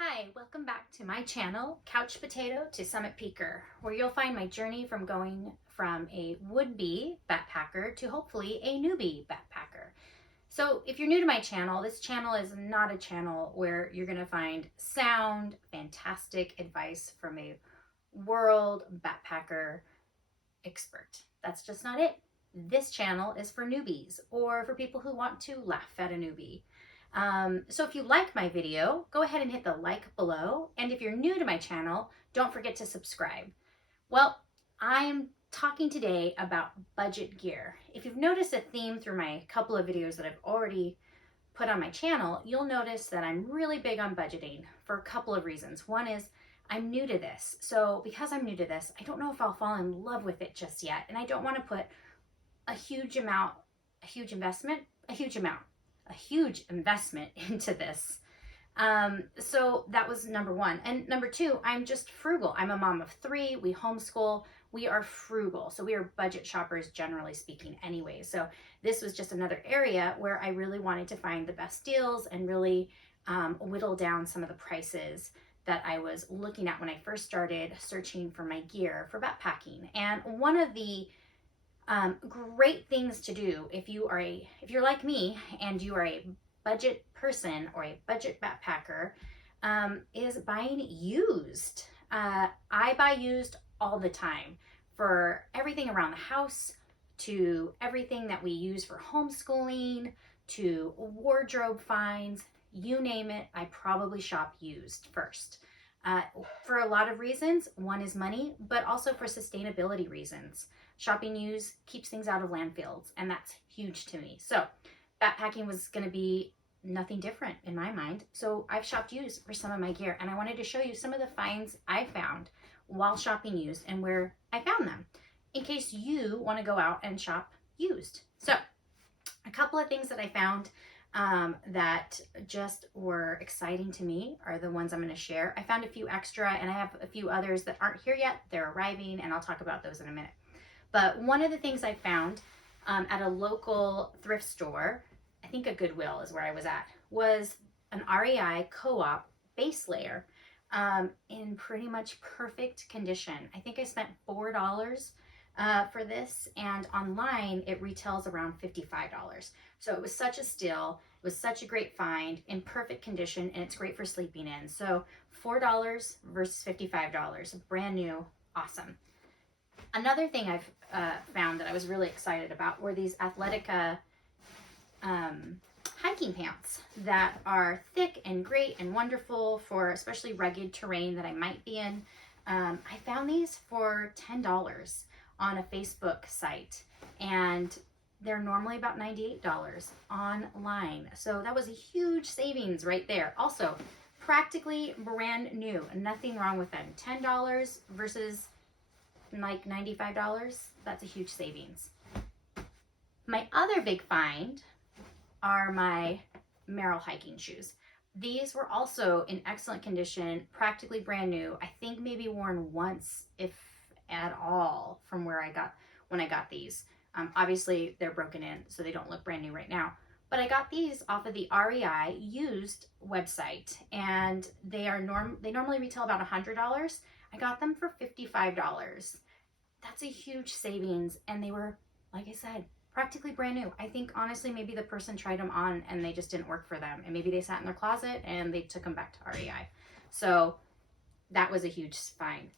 Hi, welcome back to my channel, Couch Potato to Summit Peaker, where you'll find my journey from going from a would-be backpacker to hopefully a newbie backpacker. So if you're new to my channel, this channel is not a channel where you're going to find sound, fantastic advice from a world backpacker expert. That's just not it. This channel is for newbies or for people who want to laugh at a newbie. So if you like my video, go ahead and hit the like below. And if you're new to my channel, don't forget to subscribe. Well, I'm talking today about budget gear. If you've noticed a theme through my couple of videos that I've already put on my channel, you'll notice that I'm really big on budgeting for a couple of reasons. One is I'm new to this. So because I'm new to this, I don't know if I'll fall in love with it just yet. And I don't want to put a huge investment into this. So that was number one. And number two, I'm just frugal. I'm a mom of three. We homeschool. We are frugal. So we are budget shoppers, generally speaking, anyway. So this was just another area where I really wanted to find the best deals and really whittle down some of the prices that I was looking at when I first started searching for my gear for backpacking. And one of the great things to do if you're like me and you are a budget person or a budget backpacker is buying used. I buy used all the time for everything around the house, to everything that we use for homeschooling, to wardrobe finds, you name it. I probably shop used first. For a lot of reasons. One is money, but also for sustainability reasons. Shopping used keeps things out of landfills, and that's huge to me. So backpacking was going to be nothing different in my mind. So I've shopped used for some of my gear, and I wanted to show you some of the finds I found while shopping used and where I found them, in case you want to go out and shop used. So a couple of things that I found that just were exciting to me are the ones I'm going to share. I found a few extra, and I have a few others that aren't here yet. They're arriving, and I'll talk about those in a minute. But one of the things I found at a local thrift store, I think a Goodwill is where I was at, was an REI co-op base layer in pretty much perfect condition. I think I spent $4 for this, and online it retails around $55. So it was such a steal. It was such a great find, in perfect condition, and it's great for sleeping in. So $4 versus $55, brand new, awesome. Another thing I've found that I was really excited about were these Athletica hiking pants that are thick and great and wonderful for especially rugged terrain that I might be in. I found these for $10 on a Facebook site, and they're normally about $98 online. So that was a huge savings right there. Also, practically brand new, nothing wrong with them. $10 versus like $95, that's a huge savings. My other big find are my Merrell hiking shoes. These were also in excellent condition, practically brand new. I think maybe worn once, if at all, from when I got these. Obviously they're broken in, so they don't look brand new right now. But I got these off of the REI used website, and they normally retail about $100. I got them for $55. That's a huge savings, and they were, like I said, practically brand new. I think honestly maybe the person tried them on and they just didn't work for them, and maybe they sat in their closet and they took them back to REI. So that was a huge find.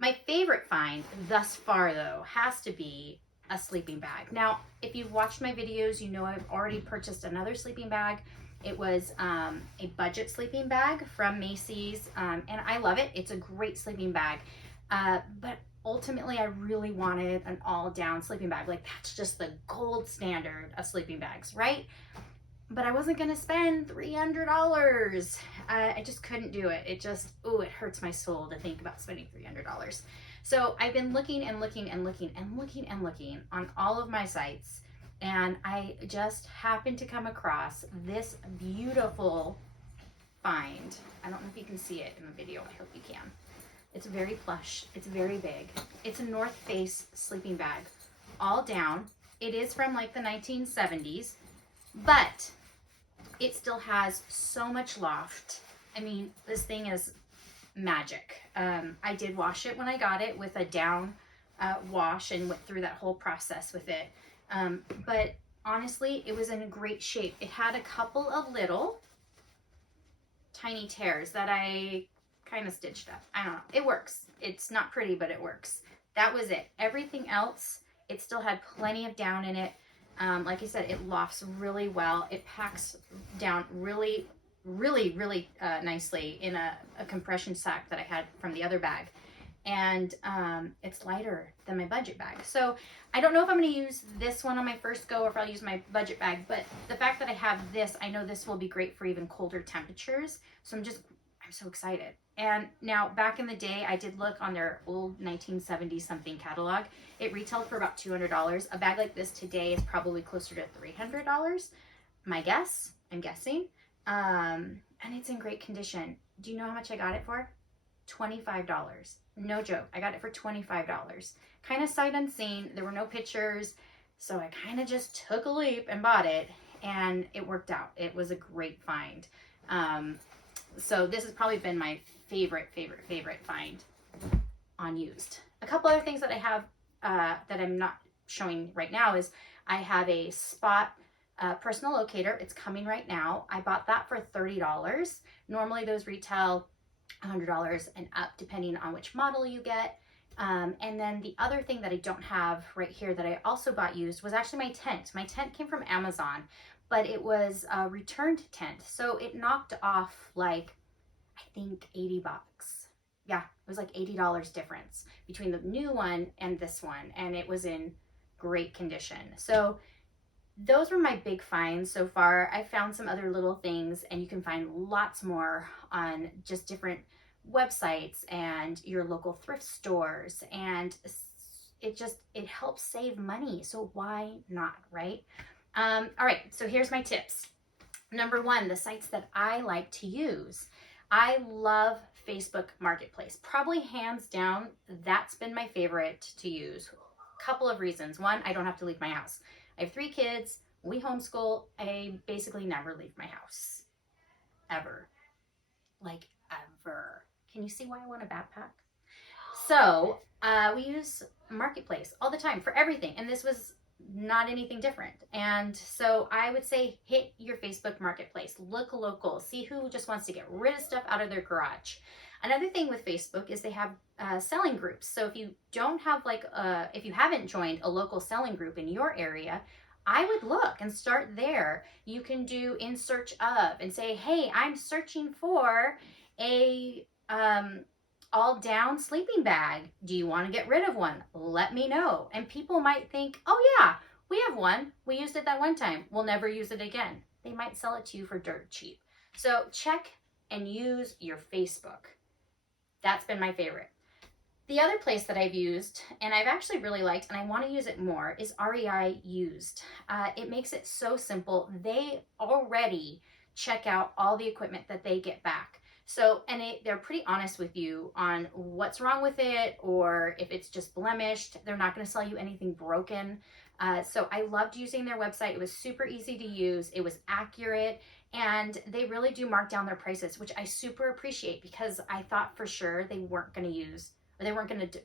My favorite find thus far, though, has to be a sleeping bag. Now, if you've watched my videos, you know I've already purchased another sleeping bag. It was a budget sleeping bag from Macy's, and I love it. It's a great sleeping bag, but ultimately I really wanted an all-down sleeping bag. Like, that's just the gold standard of sleeping bags, right? But I wasn't going to spend $300. I just couldn't do it. It hurts my soul to think about spending $300. So I've been looking and looking and looking and looking and looking on all of my sites, and I just happened to come across this beautiful find. I don't know if you can see it in the video. I hope you can. It's very plush. It's very big. It's a North Face sleeping bag, all down. It is from like the 1970s, but it still has so much loft I mean, this thing is magic. I did wash it when I got it with a down wash and went through that whole process with it. But honestly, it was in great shape. It had a couple of little tiny tears that I kind of stitched up. I don't know. It works. It's not pretty, but it works. That was it. Everything else, it still had plenty of down in it. Like I said, it lofts really well. It packs down really nicely in a compression sack that I had from the other bag. And it's lighter than my budget bag. So I don't know if I'm going to use this one on my first go or if I'll use my budget bag, but the fact that I have this, I know this will be great for even colder temperatures. So I'm so excited. And now back in the day, I did look on their old 1970 something catalog. It retailed for about $200. A bag like this today is probably closer to $300. My guess, I'm guessing. And it's in great condition. Do you know how much I got it for? $25. No joke. I got it for $25. Kind of sight unseen. There were no pictures. So I kind of just took a leap and bought it, and it worked out. It was a great find. So this has probably been my favorite find on used. A couple other things that I have that I'm not showing right now is I have a Spot personal locator. It's coming right now. I bought that for $30. Normally those retail $100 and up depending on which model you get. And then the other thing that I don't have right here that I also bought used was actually my tent. My tent came from Amazon, but it was a returned tent. So it knocked off like, I think 80 bucks. Yeah, it was like $80 difference between the new one and this one. And it was in great condition. So those were my big finds so far. I found some other little things, and you can find lots more on just different websites and your local thrift stores, and it helps save money. So why not, right? All right, so here's my tips. Number one, the sites that I like to use. I love Facebook Marketplace. Probably hands down, that's been my favorite to use. Couple of reasons. One, I don't have to leave my house. I have 3 kids. We homeschool. I basically never leave my house. Ever. Like, ever. Can you see why I want a backpack? So, we use Marketplace all the time for everything. And this was not anything different. And so I would say hit your Facebook Marketplace. Look local. See who just wants to get rid of stuff out of their garage. Another thing with Facebook is they have selling groups. So if you don't have if you haven't joined a local selling group in your area, I would look and start there. You can do in search of and say, hey, I'm searching for a all down sleeping bag. Do you want to get rid of one? Let me know. And people might think, oh yeah, we have one. We used it that one time. We'll never use it again. They might sell it to you for dirt cheap. So check and use your Facebook. That's been my favorite. The other place that I've used, and I've actually really liked, and I want to use it more, is REI Used. It makes it so simple. They already check out all the equipment that they get back. So, and they're pretty honest with you on what's wrong with it, or if it's just blemished. They're not going to sell you anything broken. So I loved using their website. It was super easy to use. It was accurate. And they really do mark down their prices, which I super appreciate, because I thought for sure they weren't going to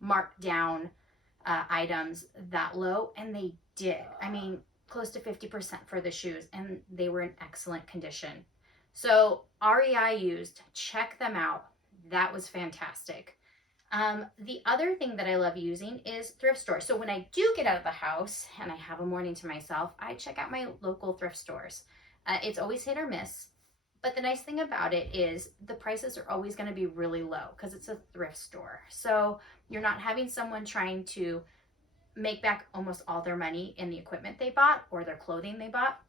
mark down items that low, and they did. I mean, close to 50% for the shoes, and they were in excellent condition. So REI Used, check them out. That was fantastic. The other thing that I love using is thrift stores. So when I do get out of the house and I have a morning to myself, I check out my local thrift stores. It's always hit or miss, but the nice thing about it is the prices are always going to be really low because it's a thrift store. So you're not having someone trying to make back almost all their money in the equipment they bought or their clothing they bought.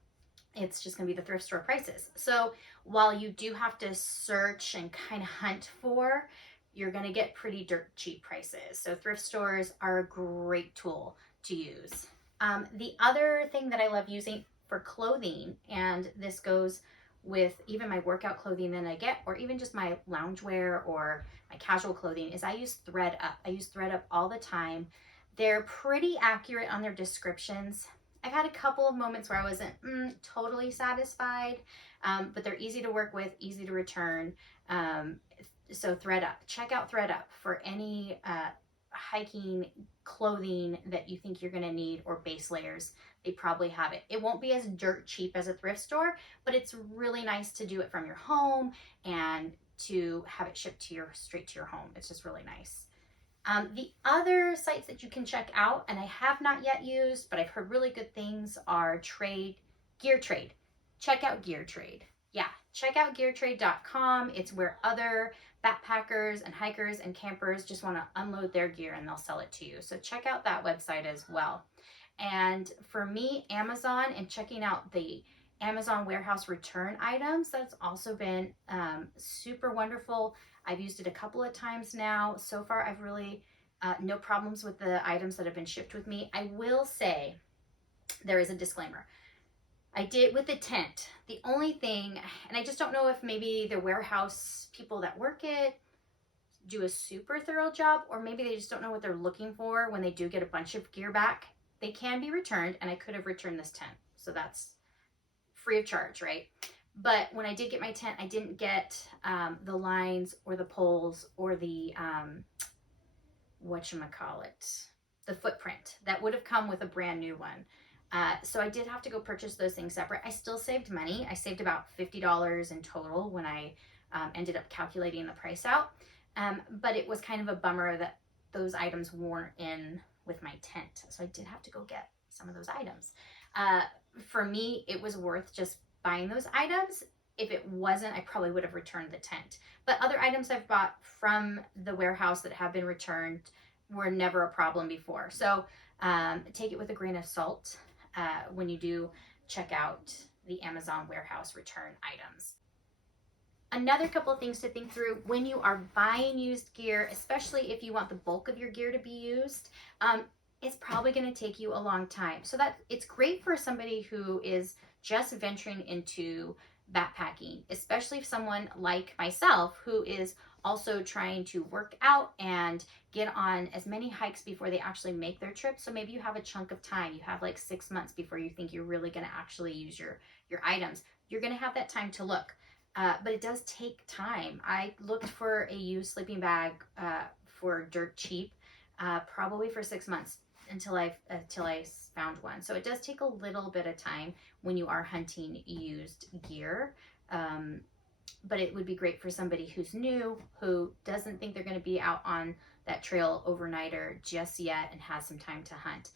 It's just going to be the thrift store prices. So while you do have to search and kind of hunt for, you're going to get pretty dirt cheap prices. So thrift stores are a great tool to use. The other thing that I love using for clothing, and this goes with even my workout clothing that I get, or even just my loungewear or my casual clothing, is I use ThreadUp. I use ThreadUp all the time. They're pretty accurate on their descriptions. I've had a couple of moments where I wasn't totally satisfied, but they're easy to work with, easy to return. So ThredUp, check out ThredUp for any hiking clothing that you think you're going to need, or base layers. They probably have it. It won't be as dirt cheap as a thrift store, but it's really nice to do it from your home and to have it shipped to straight to your home. It's just really nice. The other sites that you can check out, and I have not yet used, but I've heard really good things, are Gear Trade. Check out Gear Trade. Yeah, check out geartrade.com. It's where other backpackers and hikers and campers just want to unload their gear and they'll sell it to you. So check out that website as well. And for me, Amazon, and checking out the Amazon warehouse return items, that's also been super wonderful. I've used it a couple of times now. So far, I've really no problems with the items that have been shipped with me. I will say, there is a disclaimer. I did with the tent. The only thing, and I just don't know if maybe the warehouse people that work it do a super thorough job, or maybe they just don't know what they're looking for when they do get a bunch of gear back. They can be returned, and I could have returned this tent. So that's free of charge, right? But when I did get my tent, I didn't get the lines or the poles or the, the footprint that would have come with a brand new one. So I did have to go purchase those things separate. I still saved money. I saved about $50 in total when I ended up calculating the price out. But it was kind of a bummer that those items weren't in with my tent. So I did have to go get some of those items. For me, it was worth just buying those items. If it wasn't, I probably would have returned the tent. But other items I've bought from the warehouse that have been returned were never a problem before. So take it with a grain of salt when you do check out the Amazon warehouse return items. Another couple of things to think through when you are buying used gear, especially if you want the bulk of your gear to be used, it's probably going to take you a long time. So that it's great for somebody who is just venturing into backpacking, especially if someone like myself who is also trying to work out and get on as many hikes before they actually make their trip. So maybe you have a chunk of time. You have like 6 months before you think you're really going to actually use your items. You're going to have that time to look. But it does take time. I looked for a used sleeping bag for dirt cheap, probably for 6 months until I found one. So it does take a little bit of time when you are hunting used gear. But it would be great for somebody who's new, who doesn't think they're going to be out on that trail overnighter just yet and has some time to hunt.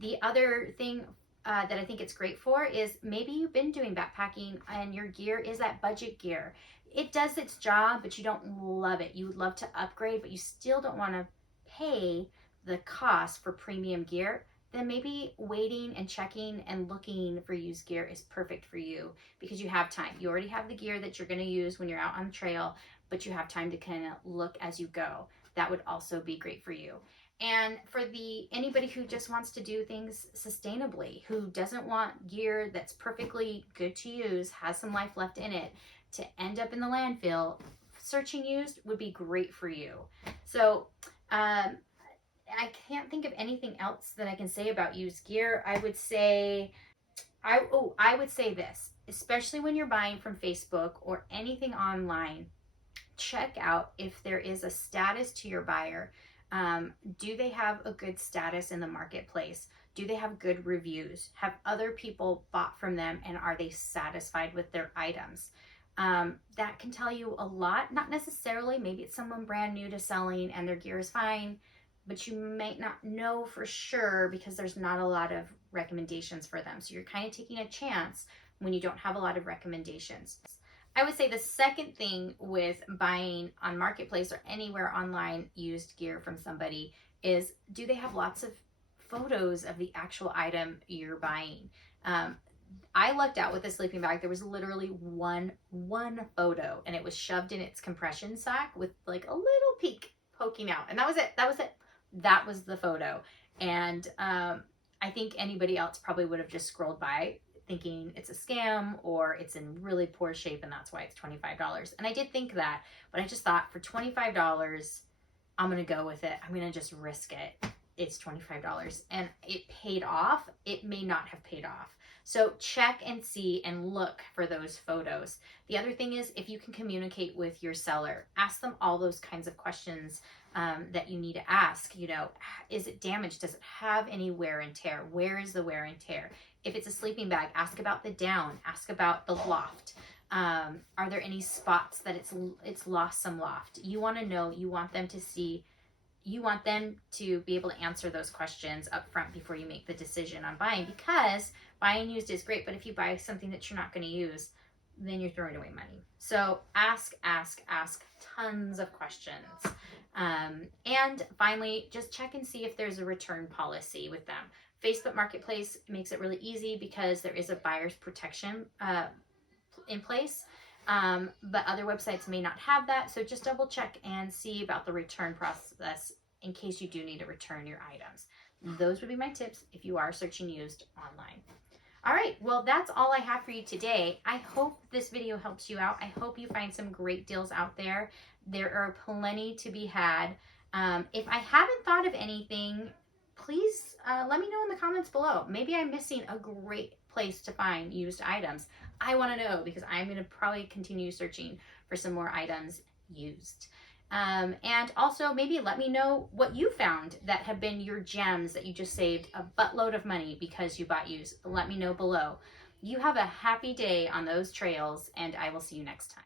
The other thing that I think it's great for is maybe you've been doing backpacking and your gear is that budget gear. It does its job, but you don't love it. You would love to upgrade, but you still don't want to pay the cost for premium gear. Then maybe waiting and checking and looking for used gear is perfect for you because you have time. You already have the gear that you're going to use when you're out on the trail, but you have time to kind of look as you go. That would also be great for you. And for anybody who just wants to do things sustainably, who doesn't want gear that's perfectly good to use, has some life left in it, to end up in the landfill, searching used would be great for you. So I can't think of anything else that I can say about used gear. I would say this, especially when you're buying from Facebook or anything online, check out if there is a status to your buyer. Do they have a good status in the marketplace? Do they have good reviews? Have other people bought from them and are they satisfied with their items? That can tell you a lot. Not necessarily, maybe it's someone brand new to selling and their gear is fine, but you might not know for sure because there's not a lot of recommendations for them. So you're kind of taking a chance when you don't have a lot of recommendations. I would say the second thing with buying on Marketplace or anywhere online used gear from somebody is, do they have lots of photos of the actual item you're buying? I lucked out with a sleeping bag. There was literally one photo and it was shoved in its compression sack with like a little peek poking out. And that was it. That was the photo. And I think anybody else probably would have just scrolled by thinking it's a scam or it's in really poor shape and that's why it's $25. And I did think that, but I just thought for $25, I'm going to go with it. I'm going to just risk it. it's $25 and it paid off, it may not have paid off. So check and see and look for those photos. The other thing is, if you can communicate with your seller, ask them all those kinds of questions that you need to ask. You know, is it damaged? Does it have any wear and tear? Where is the wear and tear? If it's a sleeping bag, ask about the down, ask about the loft. Are there any spots that it's lost some loft? You want to know, you want them to see, you want them to be able to answer those questions up front before you make the decision on buying, because buying used is great, but if you buy something that you're not going to use, then you're throwing away money. So ask tons of questions. And finally, just check and see if there's a return policy with them. Facebook Marketplace makes it really easy because there is a buyer's protection in place. But other websites may not have that. So just double check and see about the return process in case you do need to return your items. Those would be my tips if you are searching used online. All right, well, that's all I have for you today. I hope this video helps you out. I hope you find some great deals out there. There are plenty to be had. If I haven't thought of anything, please let me know in the comments below. Maybe I'm missing a great place to find used items. I want to know, because I'm going to probably continue searching for some more items used. And also maybe let me know what you found that have been your gems that you just saved a buttload of money because you bought used. Let me know below. You have a happy day on those trails, and I will see you next time.